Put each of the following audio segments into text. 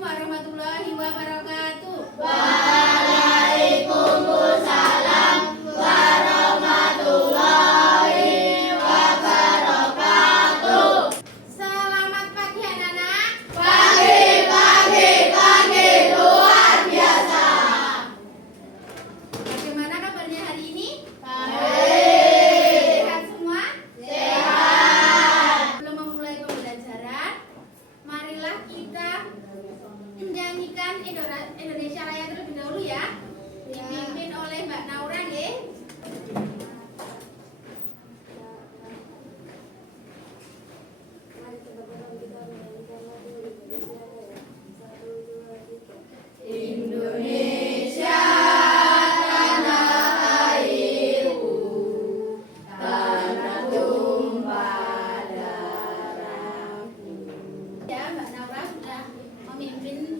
warahmatullahi wabarakatuh. Waalaikumsalam warahmatullahi wabarakatuh. Selamat pagi anak-anak. Pagi luar biasa. Bagaimana kabarnya hari ini? Baik. Sehat semua? Sehat. Sebelum memulai pembelajaran, marilah kita menyanyikan Indonesia Raya terlebih dahulu ya. Dipimpin oleh Mbak Naura nggih. Indonesia tanah airku, tanah tumpah darahku. Ya, Mbak Naura sudah memimpin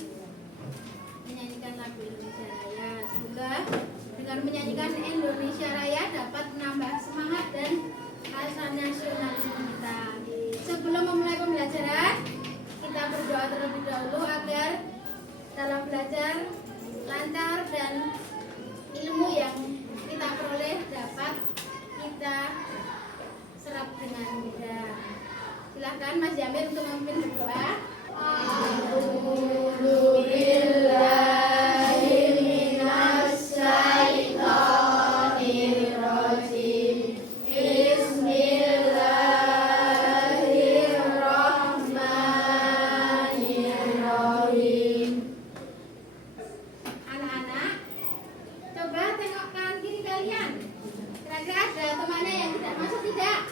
menyanyikan lagu Indonesia Raya. Semoga dengan menyanyikan Indonesia Raya dapat menambah semangat dan rasa nasionalisme kita. Sebelum memulai pembelajaran, kita berdoa terlebih dahulu agar dalam belajar lancar dan ilmu yang kita peroleh dapat kita serap dengan mudah. Silahkan Mas Jamil untuk memimpin berdoa. A'udzu billahi minasyaitonir rajim. Bismillahirrahmanirrahim. Anak-anak, coba tengok kanan kiri kalian. Kira-kira ada temannya yang tidak masuk tidak?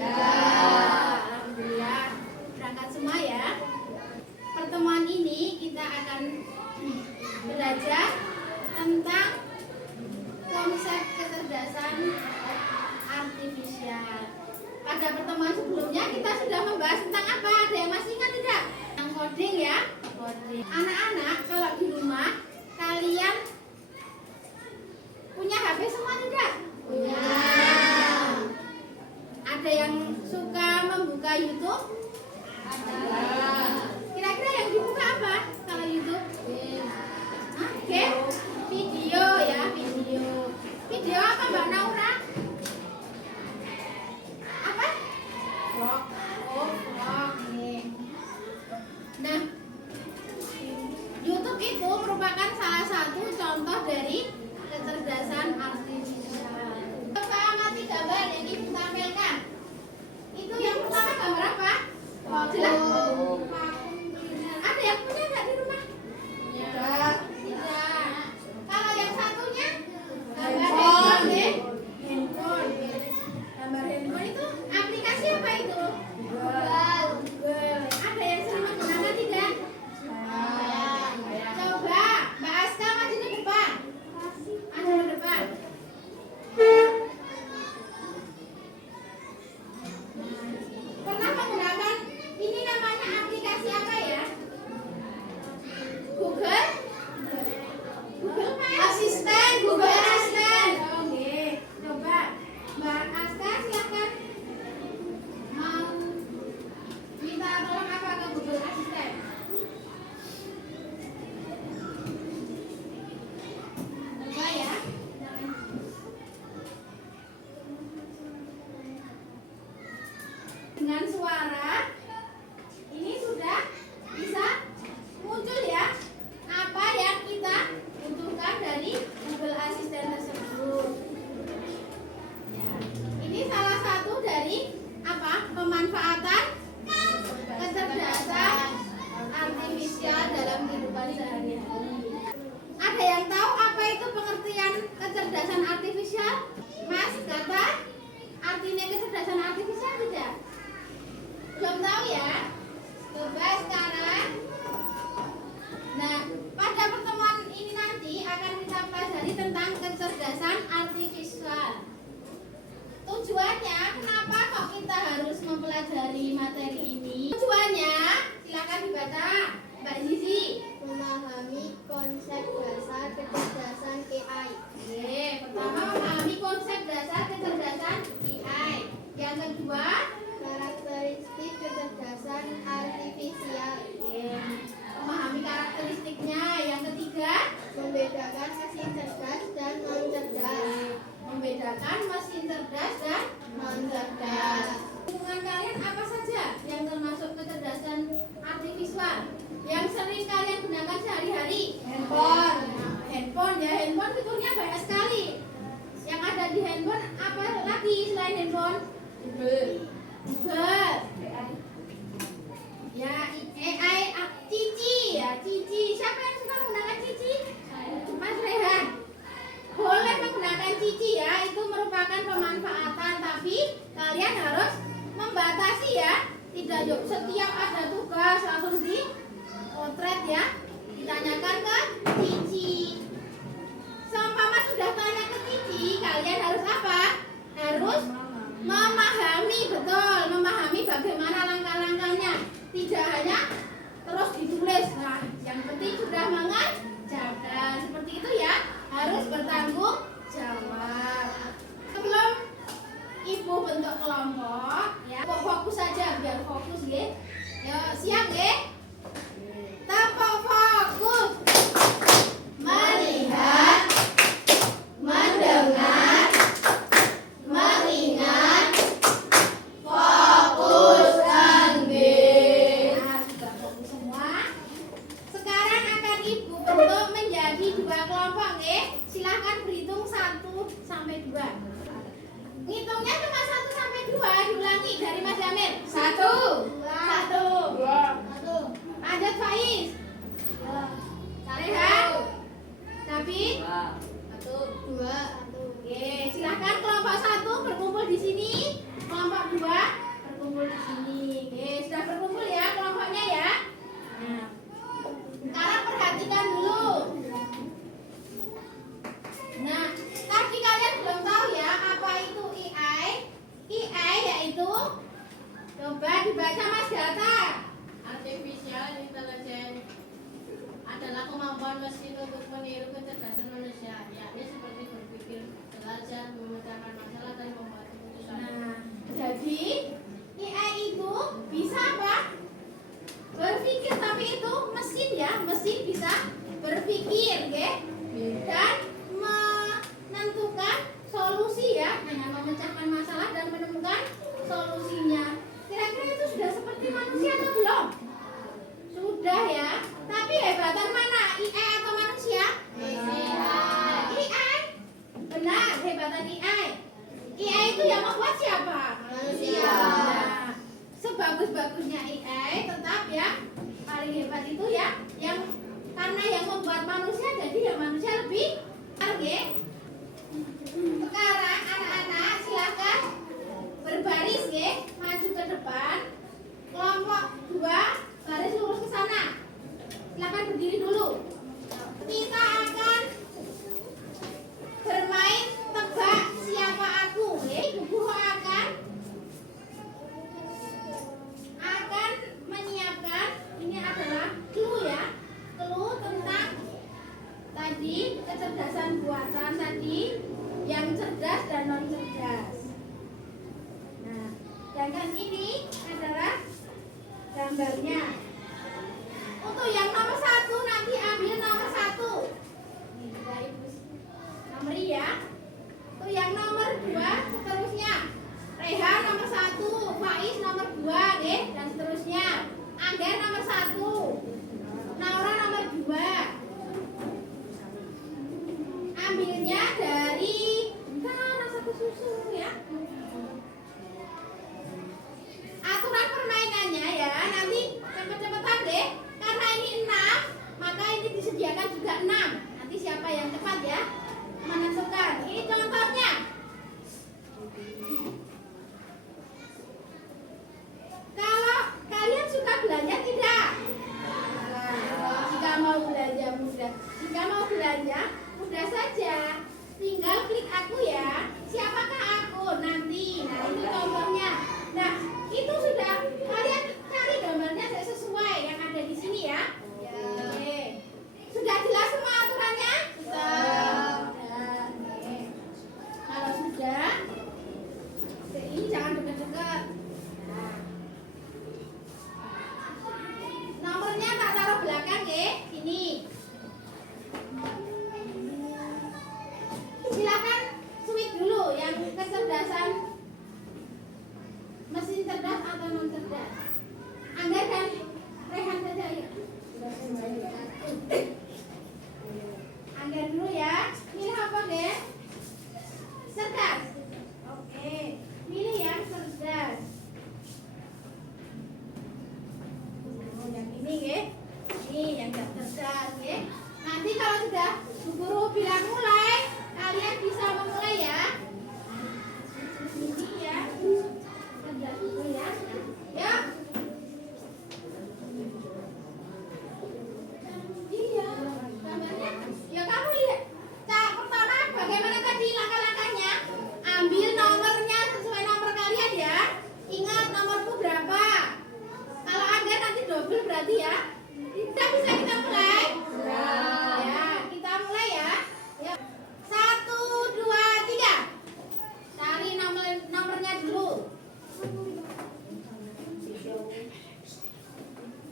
Alhamdulillah, berangkat semua ya. Pertemuan ini kita akan belajar tentang konsep kecerdasan artifisial. Pada pertemuan sebelumnya kita sudah membahas tentang apa? Ada yang masih ingat tidak? Tentang coding ya. Coding. Anak-anak, kalau di rumah kalian punya HP semua tidak? Punya. Ada yang suka membuka YouTube? Kira-kira yang dibuka apa kalau YouTube? Game? Video ya, video. Video apa Mbak Naura? Apa? Vlog. Oh, vlog. Nih. Nah, YouTube itu merupakan salah satu contoh dari kecerdasan artifisial. Coba amati gambar yang Ibu tampilkan. Itu yang pertama gambar apa? Jelas? Ada yang punya nggak di rumah? Tidak. Kalau yang satunya gambar handphone, deh. Handphone. Gambar handphone itu aplikasi apa itu? Google. Ada yang sering menggunakan tidak? Coba Mbak Aska maju ke depan. Maju ke depan. Pernah menggunakan ini namanya aplikasi apa ya? Google? Google Asisten, Google Asisten. Oke, coba Mbak Aska silakan. Mau minta tolong apa ke Google Asisten? Coba ya. Dengan suara ini sudah bisa muncul ya apa yang kita butuhkan dari Google Assistant tersebut. Ya. Ini salah satu dari apa pemanfaatan kecerdasan artifisial dalam kehidupan sehari-hari. Ada yang tahu apa itu pengertian kecerdasan artifisial? Mas, Gata, artinya kecerdasan artifisial tidak? Belum tahu ya? Coba sekarang. Nah, pada pertemuan ini nanti akan kita pelajari tentang kecerdasan artifisial. Tujuannya, kenapa kok kita harus mempelajari materi ini? Tujuannya, silakan dibaca, Mbak Zizi. Memahami konsep dasar kecerdasan AI. Oke, pertama memahami konsep dasar kecerdasan AI. Yang kedua, Karakteristik kecerdasan artifisial. memahami karakteristik handphone fiturnya banyak sekali. Yang ada di handphone apa lagi selain handphone? Google. Ya, AI, Cici ya, Cici. Siapa yang suka menggunakan Cici? Mas Rehan. Boleh menggunakan Cici ya, itu merupakan pemanfaatan, tapi kalian harus membatasi ya. Tidak setiap ada tugas langsung di potret ya. Ditanyakan ke Cici. Seumpama sudah tanya ke Cici, kalian harus apa? Harus memahami, betul, memahami bagaimana langkah-langkahnya. Tidak hanya terus ditulis. Nah, yang penting sudah mengerjakan. Seperti itu ya, harus bertanggung jawab. Sebelum ibu bentuk kelompok, ya, fokus saja biar fokus ya. Ya, siap ya? Tempo fokus. Melihat, mendengar, mengingat, fokus engage. Nah, sudah fokus semua. Sekarang akan ibu bentuk menjadi dua kelompok ya. Silahkan berhitung 1 sampai 2. Ngitungnya cuma 1 sampai 2. Diulangi dari Mas Jamil. 1. Lanjut Faiz. Rehan. David. 2. Oke, silahkan kelompok 1 berkumpul di sini. Kelompok 2 berkumpul di sini. Oke, sudah berkumpul ya kelompoknya ya. Nah, sekarang perhatikan dulu. Nah, tapi kalian belum tahu ya apa itu AI. AI yaitu, coba dibaca Mas Gata. Artificial intelligence adalah kemampuan mesin untuk meniru kecerdasan manusia, yakni seperti berpikir, belajar, memecahkan masalah, dan membuat keputusan. Nah, jadi AI itu bisa apa? Berpikir, tapi itu mesin ya, mesin bisa berpikir, ya, dan menentukan solusi ya, dengan memecahkan masalah dan menemukan solusinya. Kira-kira itu sudah seperti manusia atau belum? Sudah ya. Tapi hebatan mana? AI atau manusia? AI. Benar, hebatan AI. AI itu yang membuat siapa? Manusia. Nah, sebagus-bagusnya AI tetap ya paling hebat itu ya yang karena yang membuat manusia, jadi ya manusia lebih target. Sekarang anak-anak silakan berbaris ya, maju ke depan. Kelompok 2 baris lurus ke sana. Silakan berdiri dulu. Kita akan bermain tebak siapa aku. Ibu guru akan menyiapkan, ini adalah clue ya, clue tentang tadi kecerdasan buatan tadi, yang cerdas dan non cerdas. Nah, sedangkan ini adalah gambarnya. Untuk yang nomor 1 nanti ambil nomor 1. Ini juga ibu nomori ya. Untuk yang nomor 2 seterusnya. Rehan nomor 1, Faiz nomor 2 deh, dan seterusnya. Angger nomor 1, Naura nomor 2. Ambilnya dari rasa susu ya. Aturan permainannya ya, nanti yang bisa, oke? Nanti kalau sudah Bu Guru bilang mulai, kalian bisa memulai ya. Ini ya. Ada dulu ya. Yuk. Iya. Gambarnya. Ya kamu lihat. Pertama bagaimana tadi langkah-langkahnya? Ambil nomornya sesuai nomor kalian ya. Ingat nomorku berapa? Kalau anggar nanti double berarti ya. Kita bisa kita mulai? Ya, kita mulai ya. Ya. 1, 2, 3. Cari nomornya dulu.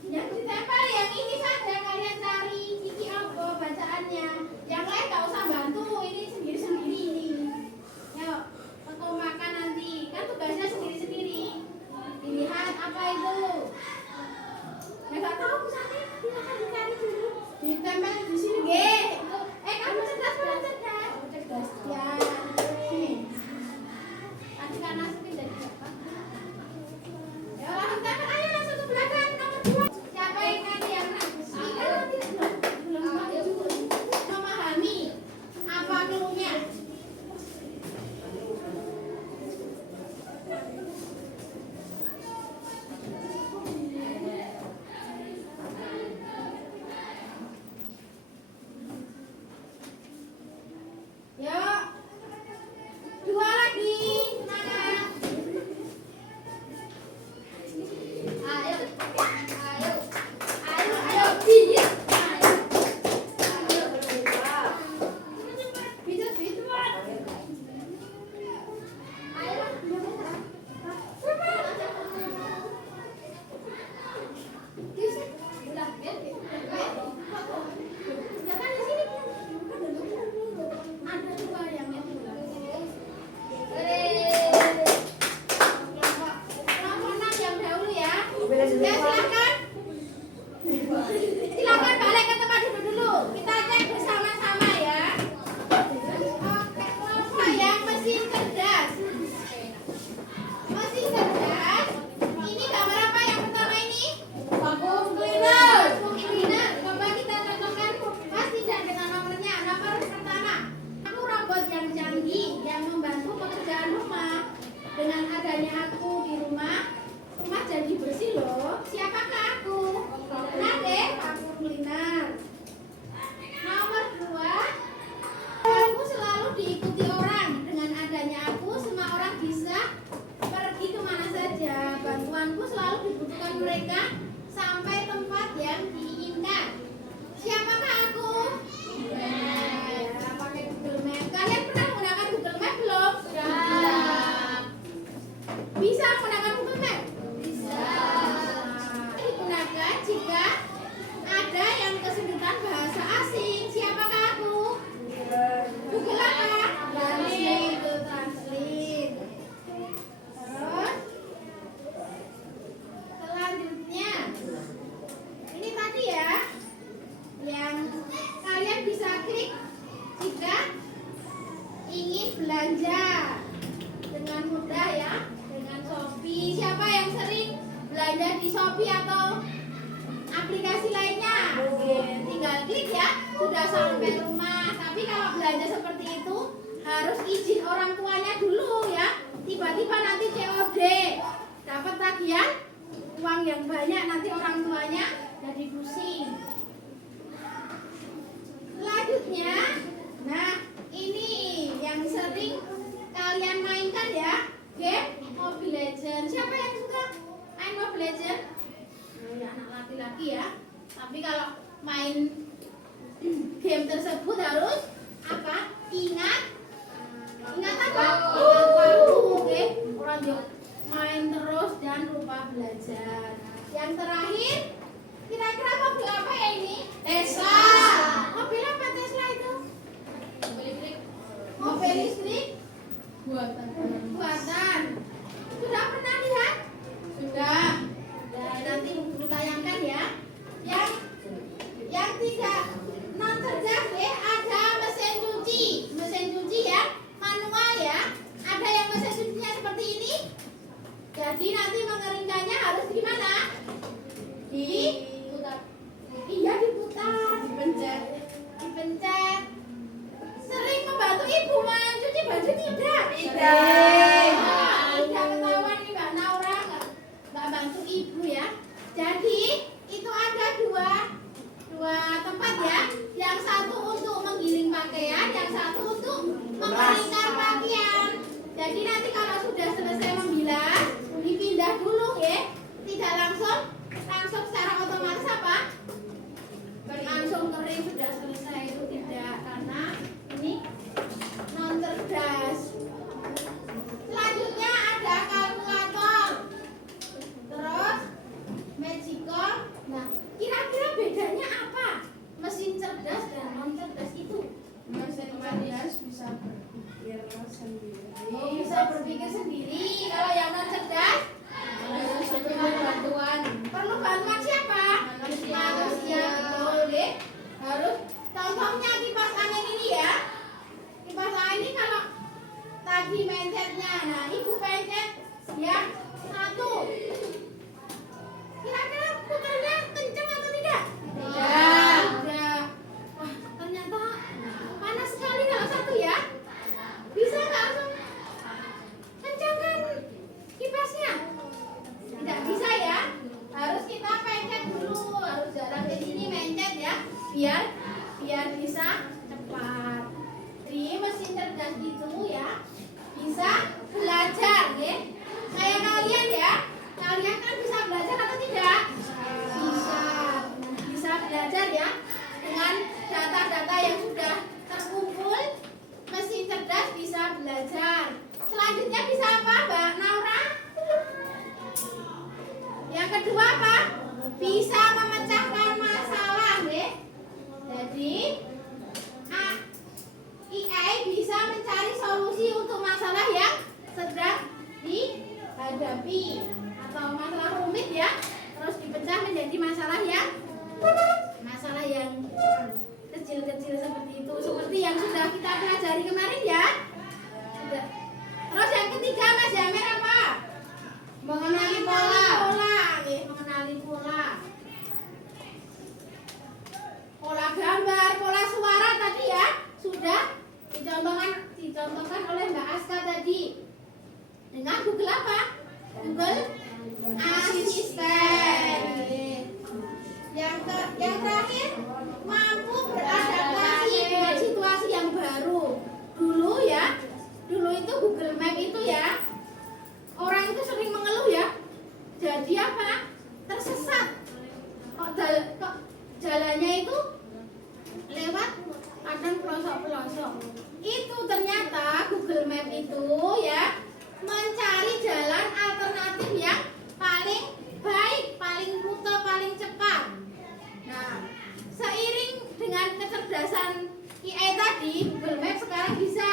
Yang ditempel yang ini saja kalian cari iki apa bacaannya. Yang lain nggak usah bantu, ini sendiri-sendiri ini. Yuk, waktu makan nanti kan tugasnya sendiri-sendiri. Dilihat apa itu. Ya nggak tahu misalnya silakan dicari dulu. Ditempel di sini. Nggih. Kamu cerdas banget cerdas. Cerdas. Ya. Sini. Tadi kan masukin dari siapa? Ya langsung tempel. Ayo langsung ke belakang nomor 2. Siapa yang nanti yang nanti belum memahami apa cluenya? Yuk, 2 lagi. Semangat. Ayo. Ayo. Ayo, iya. Ayo berubah. Bisa cepat. Ayo, ada 2 yang Nomor 6 yang dahulu ya. Ya silakan. Silakan balik ke tempat duduk dulu. Kita cek bersama-sama ya. Oke, kelompok yang mesin cerdas. Mesin cerdas. Ini gambar apa yang pertama ini? Vacuum cleaner. Vacuum cleaner. Coba kita contohkan. Mas tidak dengan nomornya. Nomor pertama. Aku robot yang canggih yang membantu pekerjaan rumah. Dengan adanya aku di rumah jadi bersih loh. Siapakah aku? Nah deh, vacuum cleaner. Nomor 2. Aku selalu diikuti orang. Dengan adanya aku, semua orang bisa pergi kemana saja. Bantuanku selalu dibutuhkan mereka sampai tempat yang diinginkan. Siapakah aku? Ya, pakai Google Map. Kalian pernah menggunakan Google Map belum? Bisa menggunakan Google Map? Bisa. Digunakan jika ada yang kesulitan bahasa asing. Siapakah aku? Google apa? Translate. Translate. Terus selanjutnya ini tadi ya yang kalian bisa klik jika ingin belanja dengan mudah ya, dengan Shopee. Siapa yang sering belanja di Shopee atau aplikasi lainnya? Tinggal klik ya, sudah sampai rumah. Tapi kalau belanja seperti itu harus izin orang tuanya dulu ya. Tiba-tiba nanti COD dapat tagihan uang yang banyak, nanti orang tuanya jadi pusing. Selanjutnya, nah ini yang sering kalian mainkan ya, game Mobile Legends. Siapa yang suka main Mobile Legends? Oh ya, anak laki-laki ya. Tapi kalau main game tersebut harus apa? Ingat apa? Waktu, oke? Orang dia main terus dan lupa belajar. Yang terakhir, kira-kira mobil apa ya ini? Tesla. Mobil apa Tesla itu? Mobil listrik. Mobil listrik Buatan. buatan. Sudah pernah lihat? Sudah. Nah, nanti Ibu tayangkan ya. Yang tidak non cerdas ya, ada mesin cuci. Mesin cuci ya, manual ya. Ada yang mesin cucinya seperti ini. Jadi nanti mengeringkannya harus gimana? Diputar. Iya, diputar. berpikir sendiri. Oh, bisa berpikir sendiri. Kalau yang non cerdas Harus perlu bantuan perlu bantuan siapa? manusia. Manusia, betul deh. Harus contohnya kipas angin ini ya. Kipas angin ini kalau tadi mencetnya, nah ibu pencet yang satu. Kira-kira putarnya kencang atau tidak? Tidak. Tidak. Wah, ternyata panas sekali kalau satu ya. Bisa nggak langsung kencangkan kipasnya? Tidak bisa ya. Harus kita pencet dulu. Harus jalan ke sini mencet ya. Biar bisa cepat. Di mesin cerdas itu ya bisa belajar ya. Kayak kalian ya. Kalian kan bisa belajar atau tidak? Bisa. Bisa belajar ya. Dengan data-data yang sudah terkumpul, mesin cerdas bisa belajar. Selanjutnya bisa apa, Mbak Naura? Yang kedua apa? Bisa memecahkan masalah, deh. Jadi AI bisa mencari solusi untuk masalah yang sedang dihadapi atau masalah rumit ya, terus dipecah menjadi masalah yang kecil-kecil seperti itu, seperti yang sudah kita pelajari kemarin ya. Sudah. Terus yang ketiga Mas Jamir apa? Mengenali pola. Mengenali pola. Pola gambar, pola suara tadi ya sudah dicontohkan oleh Mbak Aska tadi dengan Google apa? Google Asisten. Yang terakhir mampu beradaptasi dengan situasi yang baru. Dulu itu Google Map itu ya orang itu sering mengeluh ya. Jadi apa? Tersesat. Kok jalannya itu lewat kadang pelosok-pelosok. Itu ternyata Google Map itu ya mencari jalan alternatif yang paling baik, paling rute paling cepat. Nah, seiring dengan kecerdasan AI tadi, Google Map sekarang bisa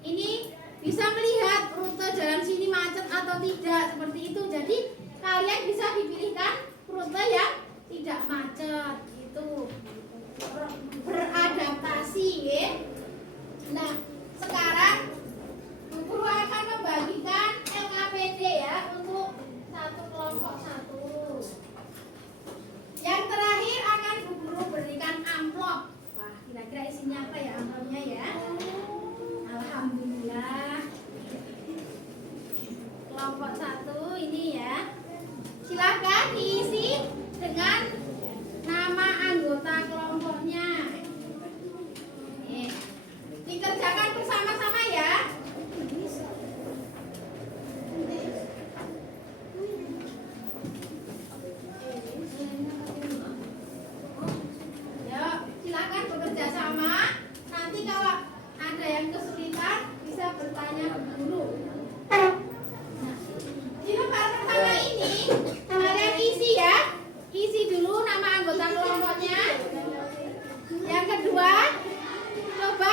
ini bisa melihat rute jalan sini macet atau tidak, seperti itu. Jadi kalian bisa dipilihkan rute yang tidak macet. Itu beradaptasi ya. Nah, sekarang guru akan membagikan LKPD ya untuk satu kelompok satu. Yang terakhir akan guru berikan amplop. Wah, kira-kira isinya apa ya amplopnya ya? Alhamdulillah. Kelompok satu ini ya. Silakan diisi dengan nama anggota kelompoknya. Dikerjakan bersama-sama ya. Ya, silakan bekerja sama. Nanti kalau ada yang kesulitan bisa bertanya ke guru. Di lembar pertama ini kalian isi ya. Isi dulu nama anggota kelompoknya. Yang kedua, coba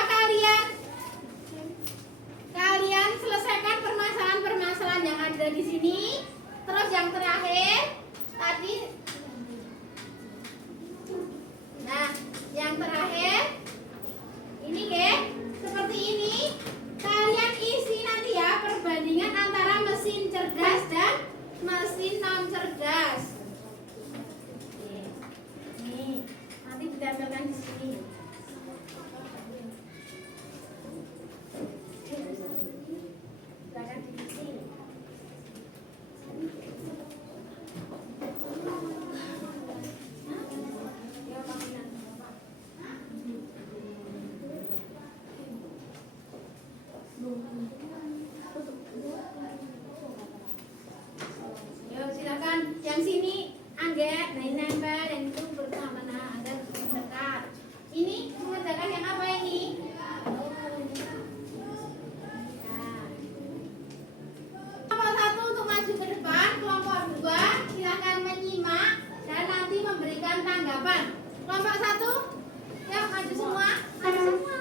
kalian selesaikan permasalahan-permasalahan yang ada di sini. Terus yang terakhir tadi, nah yang terakhir ini seperti ini. Kalian isi nanti ya perbandingan antara mesin cerdas dan mesin non cerdas. Nih, nanti ditempelkan di sini. Silakan diisi. Ya, panggilan Bapak. Yo, silakan yang sini angget, nah ini nempel, yang itu bersama, nah ada dekat. Ini mengerjakan yang apa ini? Kelompok satu untuk maju ke depan, kelompok dua silakan menyimak dan nanti memberikan tanggapan. Kelompok satu, yuk maju semua, maju semua.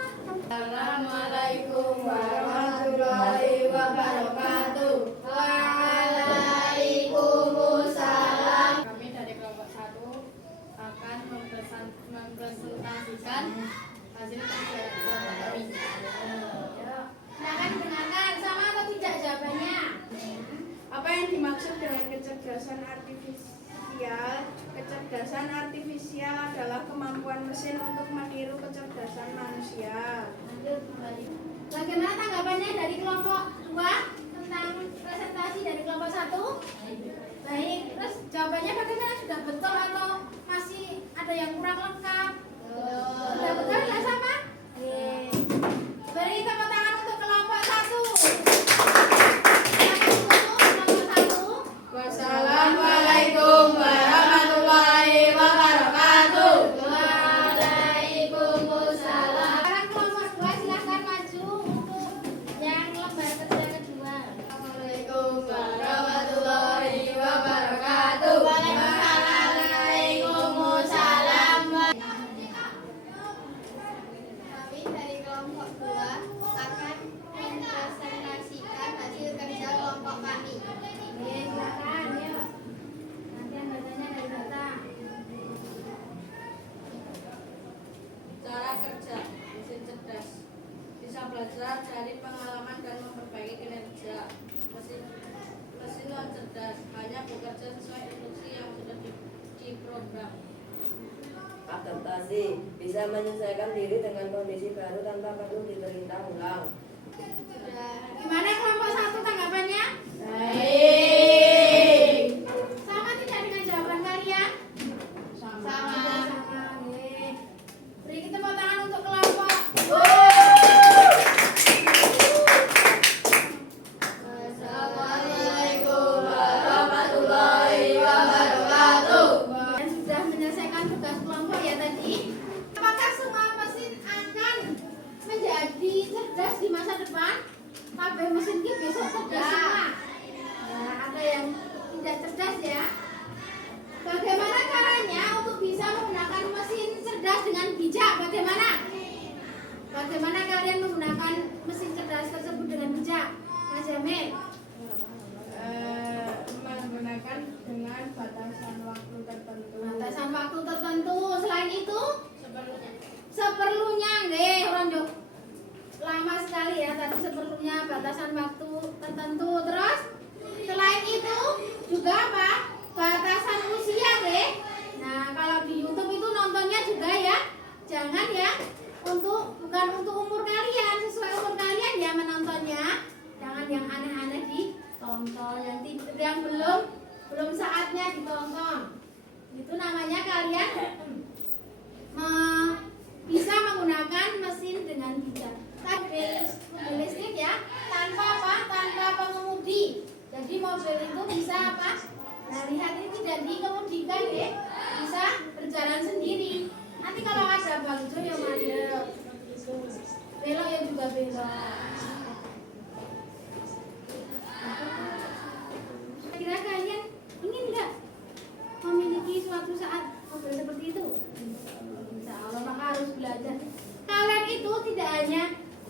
Assalamualaikum warahmatullahi wabarakatuh. Waalaikumsalam. Kami dari kelompok 1 akan mempresentasikan hasil kerja kelompok kami. Silakan dengarkan, sama atau tidak jawabannya? Apa yang dimaksud dengan kecerdasan artifisial? Kecerdasan artifisial adalah kemampuan mesin untuk meniru kecerdasan manusia. Lanjut kembali. Bagaimana tanggapannya dari kelompok 2 tentang presentasi dari kelompok 1? Baik, terus jawabannya bagaimana? Sudah betul atau masih ada yang kurang lengkap? Sudah betul ya sama? Beri tepuk tangan untuk kelompok 1. Wassalamualaikum warahmatullahi wabarakatuh. Waalaikumsalam. Sekarang kelompok 2 silahkan maju untuk yang lembar kerja kedua. Assalamualaikum warahmatullahi wabarakatuh. Waalaikumsalam. Kami dari kelompok 2 akan mempresentasikan hasil kerja kelompok kami. Oke, silakan yuk. Nanti yang bacanya dari data. Cara kerja mesin cerdas bisa belajar dari pengalaman dan memperbaiki kinerja. Mesin non cerdas hanya bekerja sesuai instruksi yang sudah diprogram. Adaptasi bisa menyesuaikan diri dengan kondisi baru tanpa perlu diperintah ulang. Gimana kelompok 1 tanggapannya? Baik. Sama tidak dengan jawaban kalian? Sama. Sama. Oke. Beri tepuk tangan untuk kelompok. Assalamualaikum warahmatullahi wabarakatuh. Dan sudah menyelesaikan tugas kelompok ya tadi. Apakah semua mesin akan menjadi cerdas di masa depan? Kabeh mesin ini besok cerdas semua. Nah, ada yang tidak cerdas ya. Bagaimana caranya untuk bisa menggunakan mesin cerdas dengan bijak? Bagaimana? Bagaimana kalian menggunakan mesin cerdas tersebut dengan bijak? Mas Jamil. Menggunakan dengan batasan waktu tertentu. Batasan waktu tertentu. Selain itu, Seperlunya. seperlunya nggih Ronjo. Lama sekali ya tadi seperlunya batasan waktu tertentu. Terus selain itu juga apa? Batasan usia nggih. Nah, kalau di YouTube itu nontonnya juga ya. Jangan ya bukan untuk umur kalian, sesuai umur kalian ya menontonnya. Jangan yang aneh-aneh ditonton, yang belum saatnya ditonton. Itu namanya kalian bisa menggunakan mesin dengan bijak. Mobil listrik ya, tanpa apa? Tanpa pengemudi. Jadi mobil itu bisa apa? Nah, lihat ini tidak dikemudikan ya, bisa berjalan sendiri. Nanti kalau ada bangjo yang mandek, belok ya juga belok. Kira kalian ingin nggak memiliki suatu saat mobil seperti itu? Insya Allah maka harus belajar. Kalian itu tidak hanya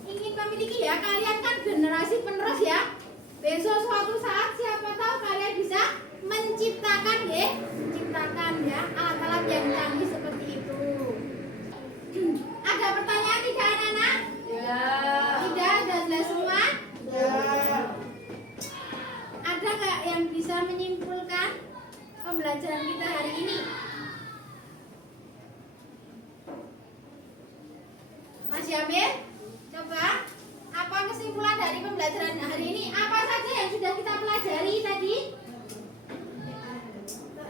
ingin memiliki ya, kalian kan generasi penerus ya. Besok suatu saat siapa tahu kalian bisa menciptakan ya, alat-alat yang canggih seperti itu. Ada pertanyaan tidak anak-anak? Ya. Tidak, sudah jelas semua? Ya. Ada nggak yang bisa menyimpulkan pembelajaran kita hari ini? Mas Yamil, coba apa kesimpulan dari pembelajaran hari ini? Apa saja yang sudah kita pelajari tadi?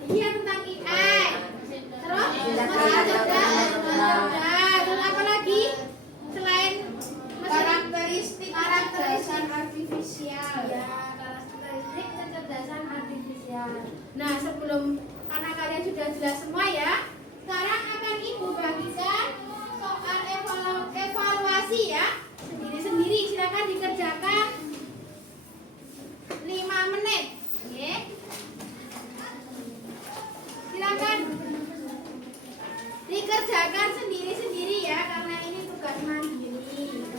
Iya, tentang AI. Terus mesin cerdas, terus apa lagi? Selain karakteristik artifisial. Ya, karakteristik kecerdasan artifisial. Nah, karena kalian sudah jelas semua ya, sekarang akan Ibu bagikan soal evaluasi ya. Sendiri-sendiri silakan dikerjakan 5 menit. Oke. Silakan dikerjakan sendiri-sendiri ya, karena ini tugas mandiri.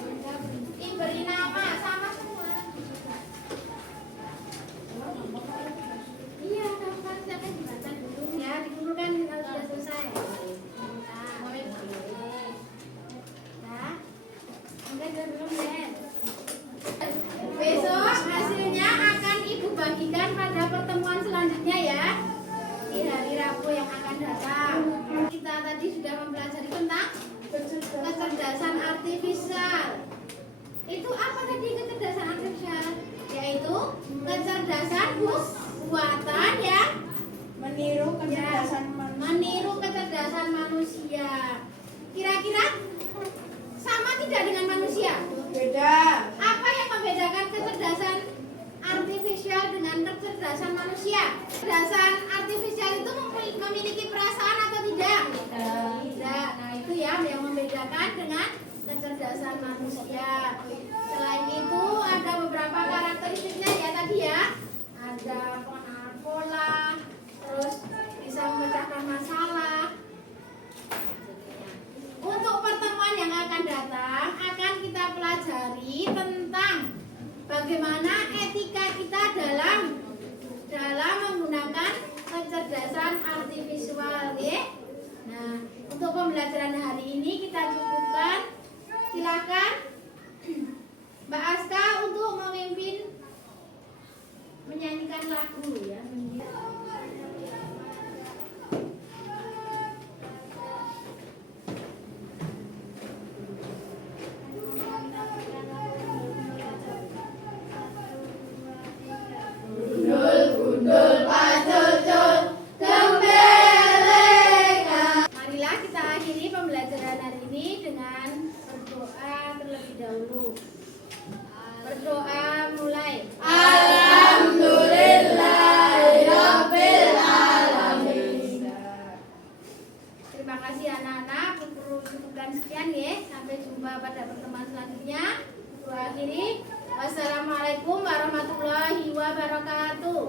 Yaitu apa tadi kecerdasan artifisial? Yaitu kecerdasan buatan yang Meniru kecerdasan manusia. meniru kecerdasan manusia. Kira-kira sama tidak dengan manusia? Beda. Apa yang membedakan kecerdasan artifisial dengan kecerdasan manusia? Kecerdasan artifisial itu memiliki perasaan atau tidak? Tidak. Nah, itu ya yang membedakan dengan kecerdasan manusia. Selain itu ada beberapa karakteristiknya ya tadi ya. Ada pengenalan pola, terus bisa memecahkan masalah. Untuk pertemuan yang akan datang akan kita pelajari tentang bagaimana etika kita dalam menggunakan kecerdasan artifisial, ya. Nah, untuk pembelajaran hari ini kita cukupkan. Silakan Mbak Aska untuk memimpin menyanyikan lagu ya. Marilah kita akhiri pembelajaran hari ini dengan berdoa terlebih dahulu. Berdoa mulai. Terima kasih anak-anak. Perlu cukupkan sekian ya. Sampai jumpa pada pertemuan selanjutnya. Aku akhiri. Wassalamualaikum warahmatullahi wabarakatuh.